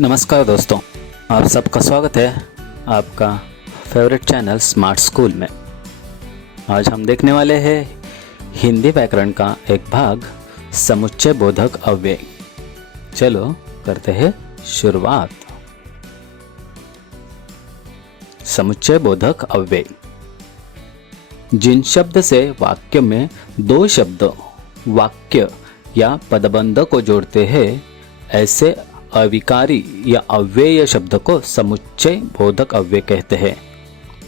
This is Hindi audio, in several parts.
नमस्कार दोस्तों, आप सबका स्वागत है आपका फेवरेट चैनल स्मार्ट स्कूल में। आज हम देखने वाले हैं हिंदी व्याकरण का एक भाग समुच्चय बोधक अव्यय। चलो करते हैं शुरुआत। समुच्चय बोधक अव्यय जिन शब्द से वाक्य में दो शब्द वाक्य या पदबंध को जोड़ते हैं ऐसे अविकारी या अव्यय शब्द को समुच्चय बोधक अव्यय कहते हैं।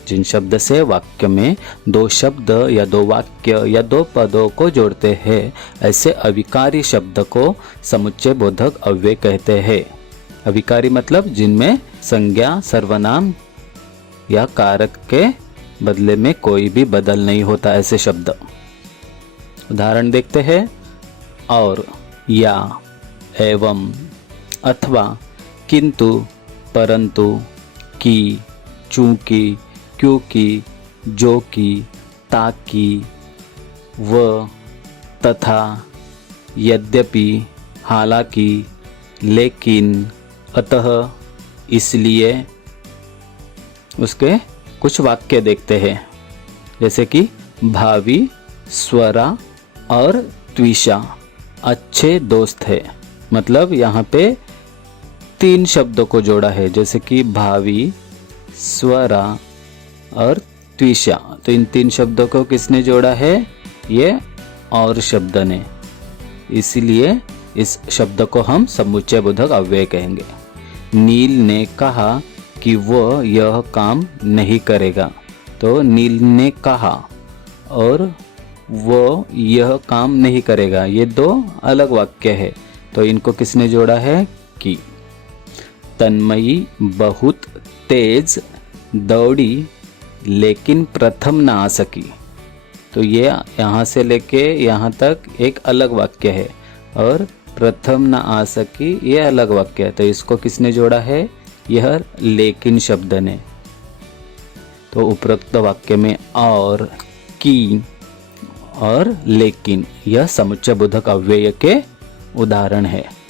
जिन शब्द से वाक्य में दो शब्द या दो वाक्य या दो पदों को जोड़ते हैं ऐसे अविकारी शब्द को समुच्चय बोधक अव्यय कहते हैं। अविकारी मतलब जिनमें संज्ञा, सर्वनाम या कारक के बदले में कोई भी बदल नहीं होता, ऐसे शब्द। उदाहरण देखते हैं। और, या, एवं, अथवा, किंतु, परंतु, की, चूंकि, क्योंकि, जो कि, ताकि, व, तथा, यद्यपि, हालांकि, लेकिन, अतः, इसलिए। उसके कुछ वाक्य देखते हैं, जैसे कि भावी, स्वरा और त्विषा अच्छे दोस्त है। मतलब यहाँ पे तीन शब्दों को जोड़ा है, जैसे कि भावी, स्वरा और त्विषा। तो इन तीन शब्दों को किसने जोड़ा है? ये और शब्द ने। इसलिए इस शब्द को हम समुच्चय बोधक अव्यय कहेंगे। नील ने कहा कि वह यह काम नहीं करेगा। तो नील ने कहा और वो यह काम नहीं करेगा, ये दो अलग वाक्य है। तो इनको किसने जोड़ा है? कि। तन्मयी बहुत तेज दौड़ी लेकिन प्रथम ना आ सकी। तो ये यहाँ से लेके यहाँ तक एक अलग वाक्य है और प्रथम ना आ सकी ये अलग वाक्य है। तो इसको किसने जोड़ा है? यह लेकिन शब्द ने। तो उपरोक्त वाक्य में और, की और लेकिन यह समुच्चय बोधक अव्यय के उदाहरण है।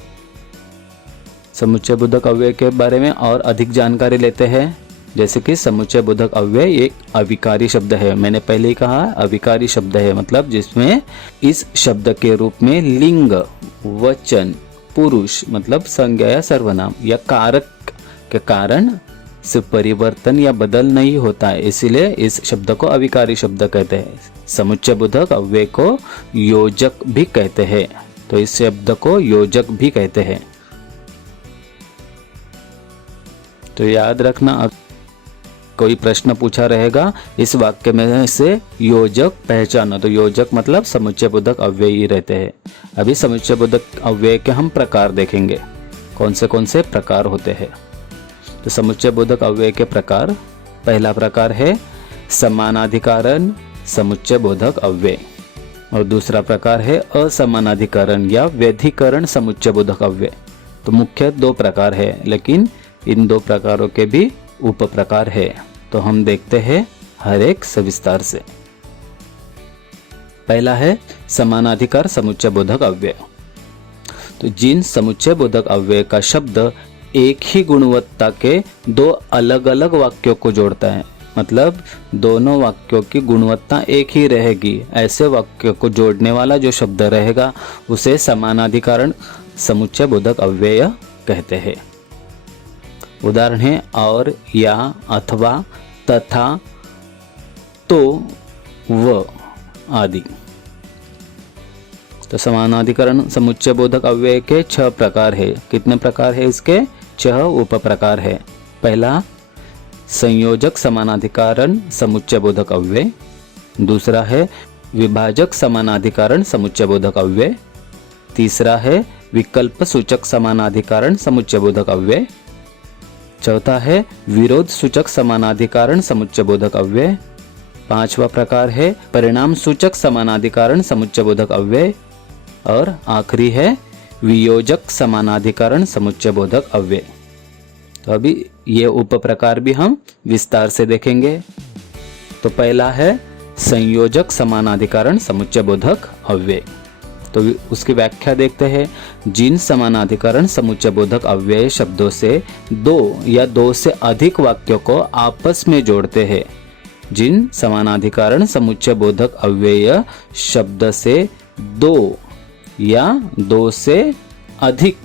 समुच्चय बोधक अव्यय के बारे में और अधिक जानकारी लेते हैं। जैसे कि समुच्चय बोधक अव्यय एक अविकारी शब्द है। मैंने पहले ही कहा अविकारी शब्द है, मतलब जिसमें इस शब्द के रूप में लिंग, वचन, पुरुष मतलब संज्ञा या सर्वनाम या कारक के कारण से परिवर्तन या बदल नहीं होता है, इसीलिए इस शब्द को अविकारी शब्द कहते हैं। समुच्चय बोधक अव्यय को योजक भी कहते हैं। तो इस शब्द को योजक भी कहते हैं। तो याद रखना, कोई प्रश्न पूछा रहेगा इस वाक्य में से योजक पहचानो, तो योजक मतलब समुच्चय बोधक अव्यय ही रहते हैं। अभी समुच्चय बोधक अव्यय के हम प्रकार देखेंगे, कौन से प्रकार होते हैं। तो समुच्चय बोधक अव्यय के प्रकार, पहला प्रकार है समानाधिकरण समुच्चय बोधक अव्यय और दूसरा प्रकार है असमानाधिकरण या व्यधिकरण समुच्चय बोधक अव्यय। तो मुख्य दो प्रकार है, लेकिन इन दो प्रकारों के भी उप प्रकार है। तो हम देखते हैं हर एक सविस्तार से। पहला है समानाधिकार समुच्चय बोधक अव्यय। तो जिन समुच्चय बोधक अव्यय का शब्द एक ही गुणवत्ता के दो अलग अलग वाक्यों को जोड़ता है, मतलब दोनों वाक्यों की गुणवत्ता एक ही रहेगी, ऐसे वाक्य को जोड़ने वाला जो शब्द रहेगा उसे समानाधिकरण समुच्चय बोधक अव्यय कहते हैं। उदाहरण है और, या, अथवा, तथा, तो, व आदि। तो समानाधिकरण समुच्चय बोधक अव्यय के 6 प्रकार है। कितने प्रकार है इसके? 6 उप प्रकार है। पहला संयोजक समानाधिकरण समुच्चय बोधक अव्यय। दूसरा है विभाजक समानाधिकरण समुच्चय बोधक अव्यय। तीसरा है विकल्प सूचक समानाधिकरण समुच्चय बोधक अव्यय। चौथा है विरोध सूचक समानाधिकरण समुच्चय बोधक अव्यय। पांचवा प्रकार है परिणाम सूचक समानाधिकरण समुच्चय बोधक अव्यय। और आखिरी है वियोजक समानाधिकरण समुच्चय बोधक अव्यय। तो अभी ये उप प्रकार भी हम विस्तार से देखेंगे। तो पहला है संयोजक समानाधिकरण समुच्चय बोधक अव्यय। तो उसकी व्याख्या देखते हैं। जिन समानाधिकरण समुच्चय बोधक अव्यय शब्दों से दो या दो से अधिक वाक्यों को आपस में जोड़ते हैं। जिन समानाधिकरण समुच्चय बोधक अव्यय शब्द से दो या दो से अधिक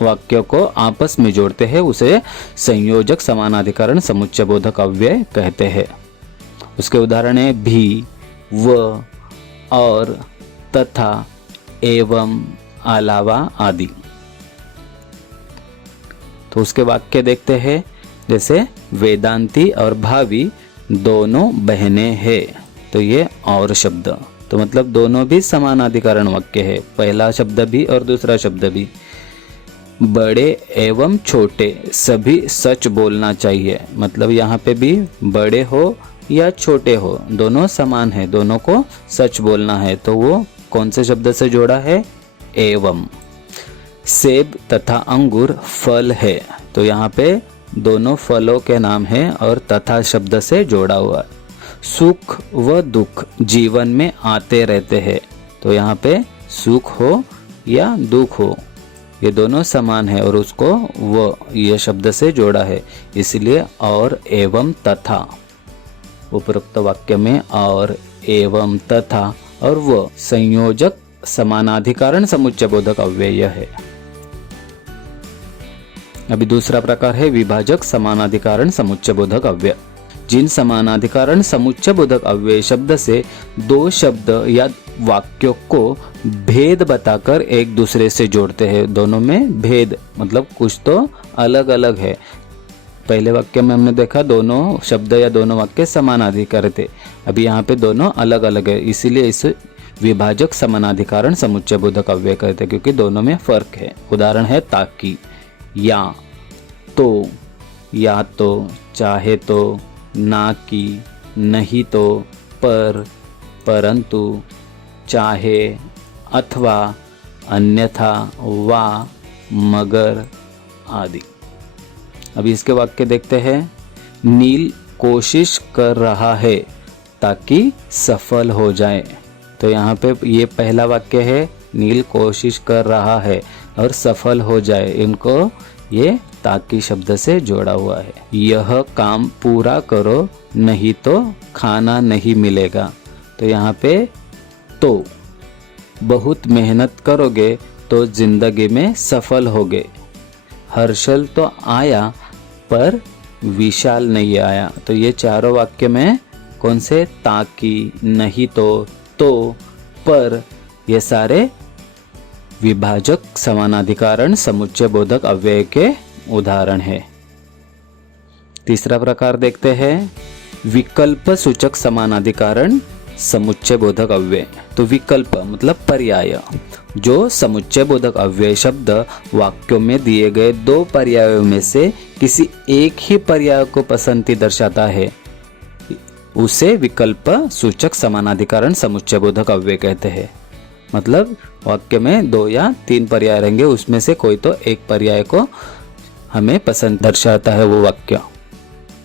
वाक्यों को आपस में जोड़ते हैं उसे संयोजक समानाधिकरण समुच्चय बोधक अव्यय कहते हैं। उसके उदाहरण है भी, व, और, तथा, एवं, अलावा आदि। तो उसके वाक्य देखते हैं। जैसे वेदांती और भावी दोनों बहनें हैं, तो ये और शब्द, तो मतलब दोनों भी समानाधिकरण वाक्य है, पहला शब्द भी और दूसरा शब्द भी। बड़े एवं छोटे सभी सच बोलना चाहिए, मतलब यहाँ पे भी बड़े हो या छोटे हो दोनों समान है, दोनों को सच बोलना है, तो वो कौन से शब्द से जोड़ा है? एवं। सेब तथा अंगूर फल है, तो यहाँ पे दोनों फलों के नाम है और तथा शब्द से जोड़ा हुआ। सुख व दुख जीवन में आते रहते हैं, तो यहाँ पे सुख हो या दुख हो ये दोनों समान है और उसको वो ये शब्द से जोड़ा है, इसलिए और एवं तथा। उपरोक्त वाक्य में और एवं तथा और वो संयोजक समानाधिकरण समुच्चय बोधक अव्यय है। अभी दूसरा प्रकार है विभाजक समानाधिकरण समुच्चय बोधक अव्यय। जिन समानाधिकरण समुच्चय बोधक अव्यय शब्द से दो शब्द या वाक्यों को भेद बताकर एक दूसरे से जोड़ते हैं। दोनों में भेद मतलब कुछ तो अलग अलग है। पहले वाक्य में हमने देखा दोनों शब्द या दोनों वाक्य समानाधिकारी थे, अभी यहाँ पे दोनों अलग अलग है, इसीलिए इस विभाजक समानाधिकरण समुच्चय बोधक अव्यय कहते हैं, क्योंकि दोनों में फर्क है। उदाहरण है ताकि, या तो, चाहे तो, ना कि, नहीं तो, पर, परंतु, चाहे, अथवा, अन्यथा, वा, मगर आदि। अभी इसके वाक्य देखते हैं। नील कोशिश कर रहा है ताकि सफल हो जाए, तो यहाँ पे ये पहला वाक्य है, नील कोशिश कर रहा है और सफल हो जाए, इनको ये ताकि शब्द से जोड़ा हुआ है। यह काम पूरा करो नहीं तो खाना नहीं मिलेगा, तो यहाँ पे तो, बहुत मेहनत करोगे तो जिंदगी में सफल होगे। हर्षल तो आया पर विशाल नहीं आया, तो ये चारों वाक्य में कौन से? ताकि, नहीं तो, पर, ये सारे विभाजक समानाधिकरण समुच्चय बोधक अव्यय के उदाहरण है। तीसरा प्रकार देखते हैं विकल्प सूचक समानाधिकरण समुच्चय बोधक अव्यय। तो विकल्प मतलब पर्याय, जो समुच्चय बोधक अव्यय शब्द वाक्यों में दिए गए दो पर्यायों में से किसी एक ही पर्याय को पसंती दर्शाता है, उसे विकल्प सूचक समानाधिकरण समुच्चय बोधक अव्यय कहते हैं। मतलब वाक्य में दो या तीन पर्याय रहेंगे, उसमें से कोई तो एक पर्याय को हमें पसंद दर्शाता है वो वाक्य।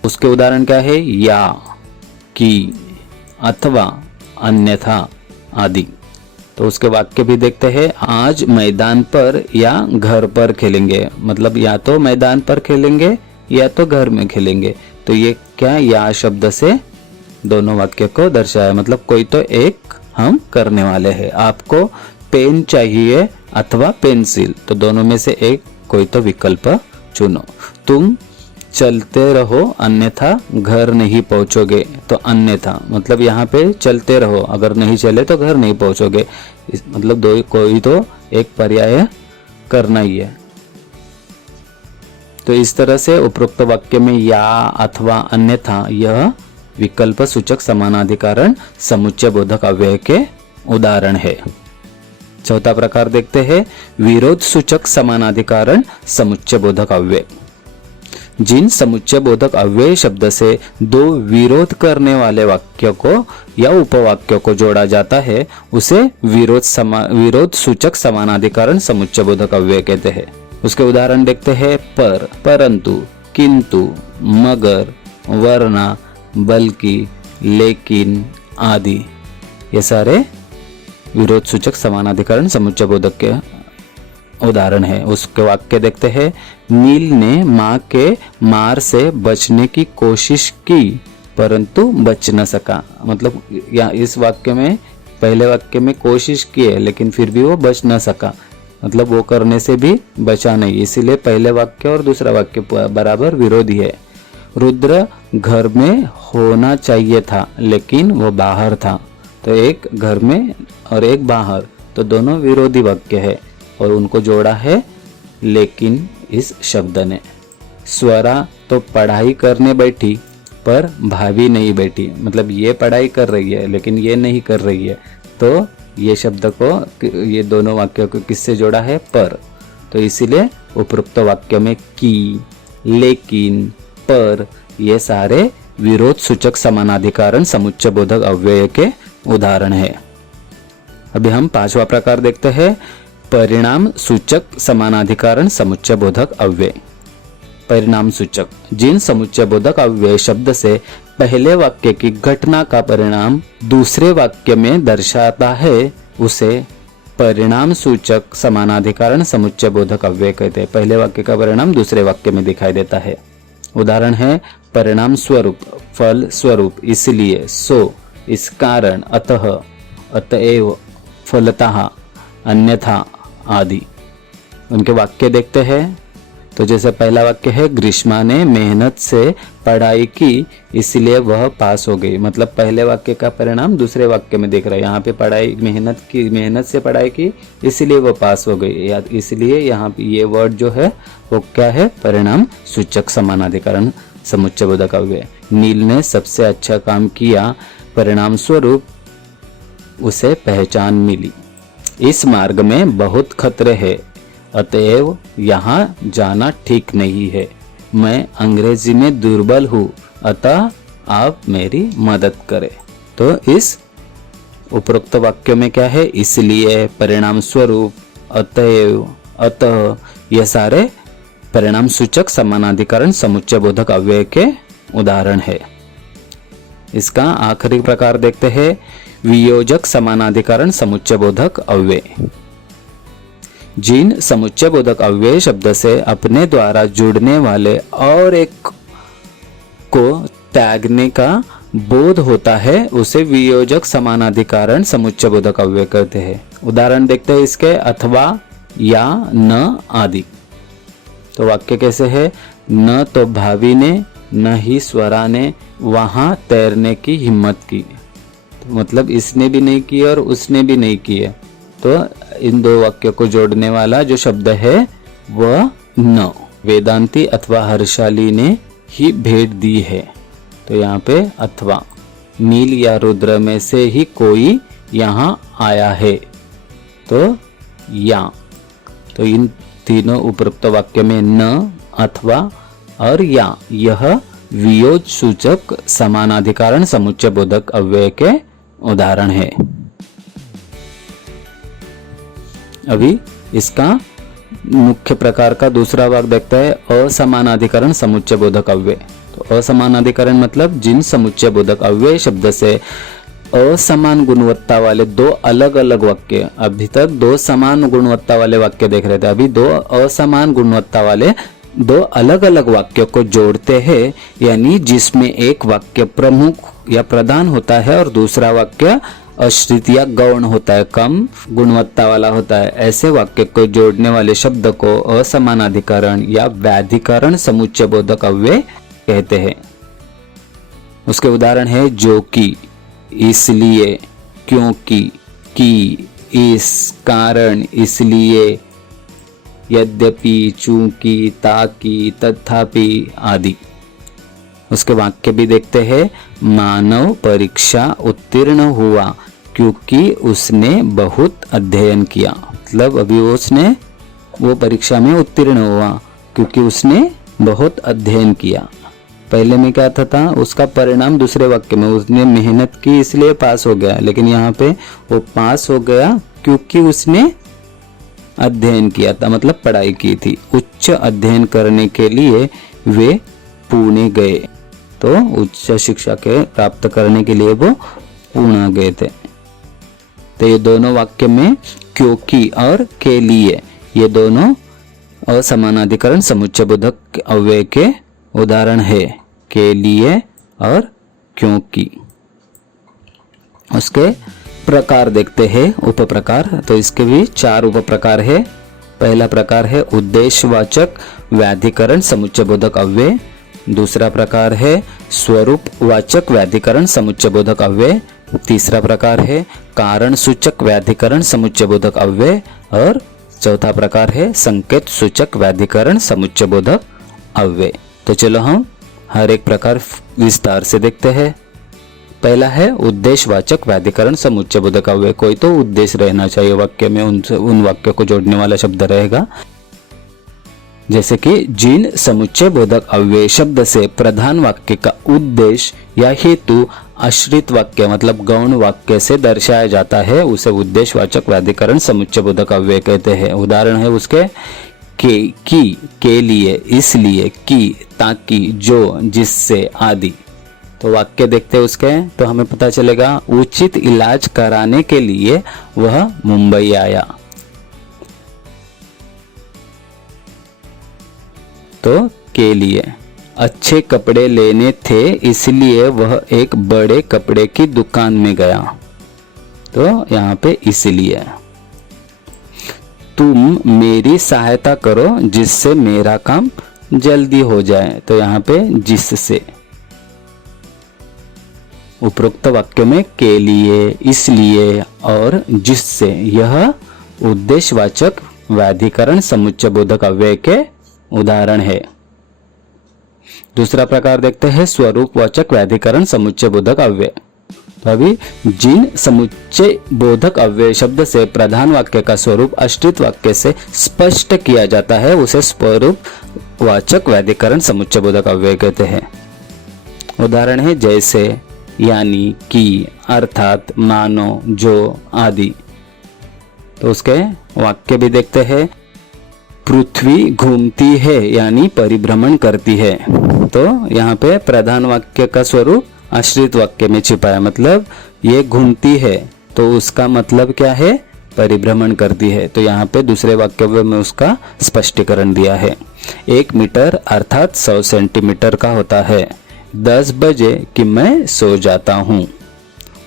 उसके उदाहरण क्या है? या, कि, अथवा, अन्यथा आदि। तो उसके वाक्य भी देखते हैं। आज मैदान पर या घर पर खेलेंगे, मतलब या तो मैदान पर खेलेंगे या तो घर में खेलेंगे, तो ये क्या? या शब्द से दोनों वाक्य को दर्शाया, मतलब कोई तो एक हम करने वाले हैं। आपको पेन चाहिए अथवा पेंसिल, तो दोनों में से एक कोई तो विकल्प चुनो। तुम चलते रहो अन्यथा घर नहीं पहुंचोगे, तो अन्यथा मतलब यहाँ पे चलते रहो, अगर नहीं चले तो घर नहीं पहुंचोगे, मतलब दो कोई तो एक पर्याय करना ही है। तो इस तरह से उपरोक्त वाक्य में या अथवा अन्यथा यह विकल्प सूचक समानाधिकरण समुच्चय बोधक अव्यय के उदाहरण है। चौथा प्रकार देखते हैं विरोध सूचक समानाधिकरण समुच्चय बोधक अव्यय। जिन समुच्चय बोधक अव्यय शब्द से दो विरोध करने वाले वाक्यों को या उपवाक्यों को जोड़ा जाता है उसे विरोध सूचक समानाधिकरण समुच्चय बोधक अव्यय कहते हैं। उसके उदाहरण देखते हैं पर, परंतु, किंतु, मगर, वरना, बल्कि, लेकिन आदि। ये सारे विरोध सूचक समानाधिकरण समुच्चय बोधक के उदाहरण है। उसके वाक्य देखते हैं। नील ने माँ के मार से बचने की कोशिश की परंतु बच न सका। मतलब या इस वाक्य में, पहले वाक्य में कोशिश की है लेकिन फिर भी वो बच न सका, मतलब वो करने से भी बचा नहीं, इसीलिए पहले वाक्य और दूसरा वाक्य बराबर विरोधी है। रुद्र घर में होना चाहिए था लेकिन वो बाहर था। तो एक घर में और एक बाहर, तो दोनों विरोधी वाक्य है और उनको जोड़ा है लेकिन इस शब्द ने। स्वरा तो पढ़ाई करने बैठी पर भाभी नहीं बैठी, मतलब ये पढ़ाई कर रही है लेकिन ये नहीं कर रही है। तो ये शब्द को, ये दोनों वाक्यों को किससे जोड़ा है? पर। तो इसीलिए उपरोक्त वाक्य में की, लेकिन, पर ये सारे विरोध सूचक समानाधिकरण समुच्चय बोधक अव्यय के उदाहरण है। अभी हम पांचवा प्रकार देखते हैं, परिणाम सूचक समानाधिकरण समुच्चय बोधक अव्यय। परिणाम सूचक, जिन समुच्चय बोधक अव्यय शब्द से पहले वाक्य की घटना का परिणाम दूसरे वाक्य में दर्शाता है उसे परिणाम सूचक समानाधिकरण समुच्चय बोधक अव्यय कहते हैं। पहले वाक्य का परिणाम दूसरे वाक्य में दिखाई देता है। उदाहरण है परिणाम स्वरूप, फल स्वरूप, इसलिए, सो, इस कारण, अतः, अतएव, फलतः, अन्यथा आदि। उनके वाक्य देखते हैं। तो जैसे पहला वाक्य है, ग्रीष्मा ने मेहनत से पढ़ाई की इसलिए वह पास हो गई। मतलब पहले वाक्य का परिणाम दूसरे वाक्य में देख रहा है। यहाँ पे पढ़ाई, मेहनत से पढ़ाई की इसलिए वह पास हो गई, या इसलिए यहाँ पे ये वर्ड जो है वो क्या है? परिणाम सूचक समानाधिकरण समुच्चय बोधक अव्यय। नील ने सबसे अच्छा काम किया, परिणाम स्वरूप उसे पहचान मिली। इस मार्ग में बहुत खतरे हैं, अतएव यहाँ जाना ठीक नहीं है। मैं अंग्रेजी में दुर्बल हूँ, अतः आप मेरी मदद करें। तो इस उपरोक्त वाक्य में क्या है? इसलिए, परिणाम स्वरूप, अतएव, अतः, ये सारे परिणाम सूचक समानाधिकरण समुच्चय बोधक अव्यय के उदाहरण है। इसका आखिरी प्रकार देखते हैं, वियोजक समानाधिकरण समुच्चय बोधक अव्यय। जिन समुच्चय बोधक अव्यय शब्द से अपने द्वारा जुड़ने वाले और एक को त्यागने का बोध होता है उसे वियोजक समानाधिकरण समुच्चय बोधक अव्यय कहते हैं। उदाहरण देखते हैं इसके, अथवा, या, न आदि। तो वाक्य कैसे है? न तो भाभी ने न ही स्वरा ने वहां तैरने की हिम्मत की। तो मतलब इसने भी नहीं की और उसने भी नहीं की है। तो इन दो वाक्यों को जोड़ने वाला जो शब्द है वह न। वेदांती अथवा हर्षाली ने ही भेंट दी है। तो यहाँ पे अथवा, नील या रुद्र में से ही कोई यहाँ आया है। तो या, तो इन तीनों उपरोक्त वाक्य में न, अथवा और या, यह वियोज सूचक समानाधिकरण समुच्चय बोधक अव्यय के उदाहरण है। अभी इसका मुख्य प्रकार का दूसरा भाग देखता है, असमानाधिकरण समुच्चय बोधक अव्यय। तो असमानाधिकरण मतलब जिन समुच्चय बोधक अव्यय शब्द से असमान गुणवत्ता वाले दो अलग अलग वाक्य, अभी तक दो समान गुणवत्ता वाले वाक्य देख रहे थे, अभी दो असमान गुणवत्ता वाले दो अलग अलग वाक्यों को जोड़ते हैं, यानी जिसमें एक वाक्य प्रमुख या प्रधान होता है और दूसरा वाक्य आश्रित या गौण होता है, कम गुणवत्ता वाला होता है। ऐसे वाक्य को जोड़ने वाले शब्द को असमानाधिकरण या व्याधिकरण समुच्चय बोधक अव्यय कहते हैं। उसके उदाहरण है जो कि, इसलिए, क्योंकि, की, इस, कारण, इसलिए, यद्यपि, चूंकि, ताकि, तथापि आदि। उसके वाक्य भी देखते हैं। मानव परीक्षा उत्तीर्ण हुआ क्योंकि उसने बहुत अध्ययन किया। मतलब अभी उसने वो परीक्षा में उत्तीर्ण हुआ क्योंकि उसने बहुत अध्ययन किया। पहले में क्या था? उसका परिणाम दूसरे वाक्य में, उसने मेहनत की इसलिए पास हो गया, लेकिन यहाँ पे वो पास हो गया क्योंकि उसने अध्ययन किया था, मतलब पढ़ाई की थी। उच्च अध्ययन करने के लिए वे पुणे गए। तो उच्च शिक्षा के प्राप्त करने के लिए वो पुणे गए थे। तो ये दोनों वाक्य में क्योंकि और के लिए, ये दोनों असमानाधिकरण समुच्चयबोधक अव्यय के उदाहरण है, के लिए और क्योंकि। उसके प्रकार देखते हैं, उप प्रकार। तो इसके भी 4 उप प्रकार है। पहला प्रकार है उद्देश्यवाचक व्याधिकरण समुच्चयबोधक अव्यय। दूसरा प्रकार है स्वरूपवाचक व्याधिकरण समुच्चयबोधक अव्यय। तीसरा प्रकार है कारण सूचक व्याधिकरण समुच्चयबोधक अव्यय। और चौथा प्रकार है संकेत सूचक व्याधिकरण समुच्चयबोधक अव्यय। तो चलो हम हर एक प्रकार विस्तार से देखते हैं। पहला है उद्देश्यवाचक व्याधिकरण समुच्चयबोधक अव्यय। कोई तो उद्देश्य रहना चाहिए वाक्य में, उन वाक्यों को जोड़ने वाला शब्द रहेगा। जैसे कि जिन समुच्चयबोधक अव्यय शब्द से प्रधान वाक्य का उद्देश्य या हेतु आश्रित वाक्य मतलब गौण वाक्य से दर्शाया जाता है, उसे उद्देश्यवाचक व्याधिकरण समुच्चयबोधक अव्यय कहते हैं। उदाहरण है उसके के लिए, इसलिए, की, ताकि, जो, जिससे आदि। तो वाक्य देखते हैं उसके, तो हमें पता चलेगा उचित इलाज कराने के लिए वह मुंबई आया। तो के लिए, अच्छे कपड़े लेने थे इसलिए वह एक बड़े कपड़े की दुकान में गया। तो यहाँ पे इसलिए। तुम मेरी सहायता करो जिससे मेरा काम जल्दी हो जाए। तो यहाँ पे जिससे। उपरोक्त वाक्य में के लिए, इसलिए और जिससे यह उद्देश्यवाचक व्याधिकरण समुच्चयबोधक अव्यय के उदाहरण है। दूसरा प्रकार देखते हैं स्वरूपवाचक व्याधिकरण समुच्चयबोधक अव्यय। तो अभी जिन समुच्चय बोधक अव्यय शब्द से प्रधान वाक्य का स्वरूप आश्रित वाक्य से स्पष्ट किया जाता है, उसे स्वरूपवाचक व्याधिकरण समुच्चयबोधक अव्यय कहते हैं। उदाहरण है जैसे, यानी, कि, अर्थात, मानो, जो आदि। तो उसके वाक्य भी देखते हैं। पृथ्वी घूमती है यानी परिभ्रमण करती है। तो यहाँ पे प्रधान वाक्य का स्वरूप आश्रित वाक्य में छिपा है, मतलब ये घूमती है तो उसका मतलब क्या है, परिभ्रमण करती है। तो यहाँ पे दूसरे वाक्य में उसका स्पष्टीकरण दिया है। 1 मीटर अर्थात 100 सेंटीमीटर का होता है। 10 बजे कि मैं सो जाता हूँ।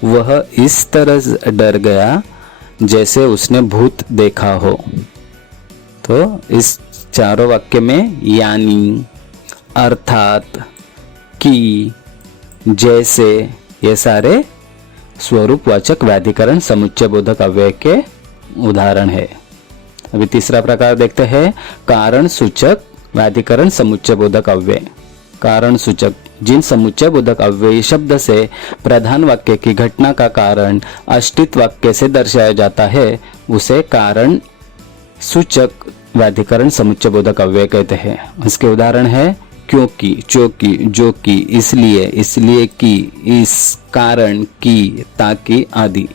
वह इस तरह डर गया जैसे उसने भूत देखा हो। तो इस चारों वाक्य में यानी, अर्थात, की, जैसे ये सारे स्वरूपवाचक व्याधिकरण समुच्चयबोधक अव्यय के उदाहरण है। अभी तीसरा प्रकार देखते हैं कारण सूचक व्याधिकरण समुच्चयबोधक अव्यय। कारण सूचक जिन समुच्चयबोधक अव्ययी शब्द से प्रधान वाक्य की घटना का कारण आश्रित वाक्य से दर्शाया जाता है, उसे कारण सूचक व्याधिकरण समुच्चयबोधक अव्यय कहते हैं। इसके उदाहरण है क्योंकि, चूंकि, जो कि, इसलिए, इसलिए कि, इस, कारण, की, ताकि आदि।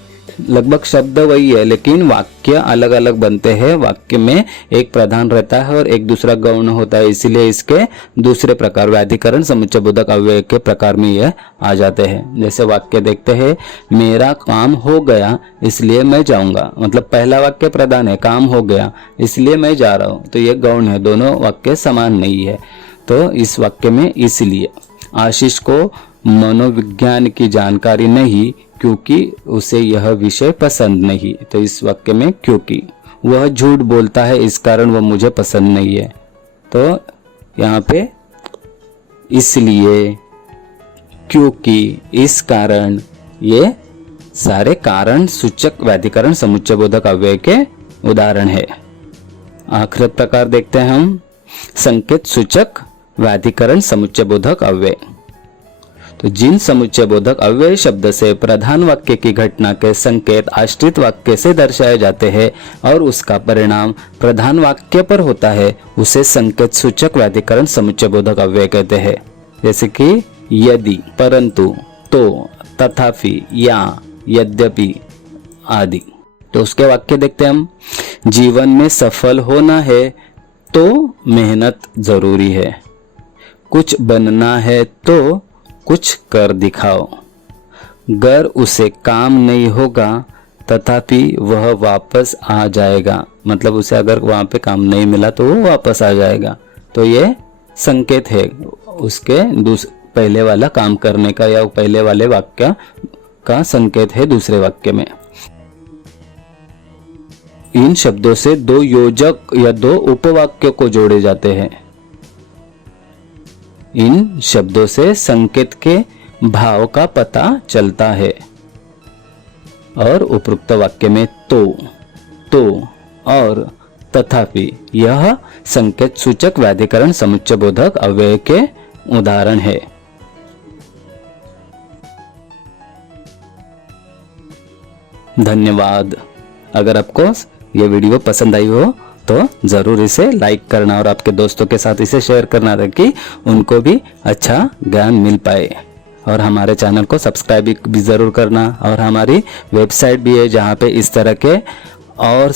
लगभग शब्द वही है लेकिन वाक्य अलग अलग बनते हैं। वाक्य में एक प्रधान रहता है और एक दूसरा गौण होता है, इसीलिए इसके दूसरे प्रकार व्याधिकरण समुच्चयबोधक अव्यय के प्रकार में यह आ जाते हैं। जैसे वाक्य देखते हैं, मेरा काम हो गया इसलिए मैं जाऊंगा। मतलब पहला वाक्य प्रधान है, काम हो गया इसलिए मैं जा रहा हूँ, तो यह गौण है, दोनों वाक्य समान नहीं है। तो इस वाक्य में इसलिए। आशीष को मनोविज्ञान की जानकारी नहीं क्योंकि उसे यह विषय पसंद नहीं। तो इस वाक्य में क्योंकि। वह झूठ बोलता है इस कारण वह मुझे पसंद नहीं है। तो यहाँ पे इसलिए, क्योंकि, इस कारण, ये सारे कारण सूचक व्याधिकरण समुच्चयबोधक अव्यय के उदाहरण है। आखिरी प्रकार देखते हैं हम संकेत सूचक व्याधिकरण समुच्चयबोधक अव्यय। तो जिन समुच्चयबोधक अव्यय शब्द से प्रधान वाक्य की घटना के संकेत आश्रित वाक्य से दर्शाए जाते हैं और उसका परिणाम प्रधान वाक्य पर होता है, उसे संकेत सूचक व्याधिकरण समुच्चयबोधक अव्यय कहते हैं। जैसे कि यदि, परंतु, तो, तथापि, या, यद्यपि आदि। तो उसके वाक्य देखते हैं हम। जीवन में सफल होना है तो मेहनत जरूरी है। कुछ बनना है तो कुछ कर दिखाओ। अगर उसे काम नहीं होगा तथापि वह वापस आ जाएगा, मतलब उसे अगर वहाँ पे काम नहीं मिला तो वो वापस आ जाएगा। तो ये संकेत है उसके पहले वाला काम करने का, या पहले वाले वाक्य का संकेत है दूसरे वाक्य में। इन शब्दों से दो योजक या दो उपवाक्य को जोड़े जाते हैं। इन शब्दों से संकेत के भाव का पता चलता है। और उपरोक्त वाक्य में तो और तथापि यह संकेत सूचक व्याधिकरण समुच्चय बोधक अव्यय के उदाहरण है। धन्यवाद। अगर आपको ये वीडियो पसंद आई हो तो जरूर इसे लाइक करना और आपके दोस्तों के साथ इसे शेयर करना ताकि उनको भी अच्छा ज्ञान मिल पाए। और हमारे चैनल को सब्सक्राइब भी जरूर करना। और हमारी वेबसाइट भी है जहाँ पे इस तरह के और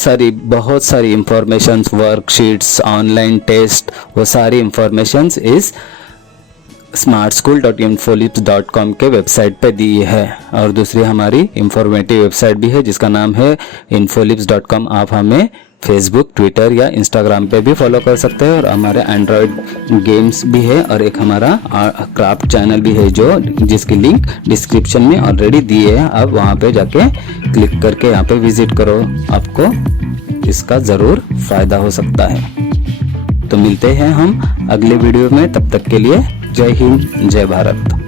बहुत सारी इंफॉर्मेशंस, वर्कशीट्स, ऑनलाइन टेस्ट, वो सारी इंफॉर्मेशंस इस smartschool.infolips.com के वेबसाइट पे दी है। और दूसरी हमारी इंफॉर्मेटिव वेबसाइट भी है जिसका नाम है infolips.com। आप हमें फेसबुक, ट्विटर या इंस्टाग्राम पे भी फॉलो कर सकते हैं। और हमारे एंड्रॉयड गेम्स भी है और एक हमारा क्राफ्ट चैनल भी है जिसकी लिंक डिस्क्रिप्शन में ऑलरेडी दी है। आप वहाँ पे जाके क्लिक करके यहाँ पे विजिट करो, आपको इसका ज़रूर फायदा हो सकता है। तो मिलते हैं हम अगले वीडियो में, तब तक के लिए जय हिंद, जय भारत।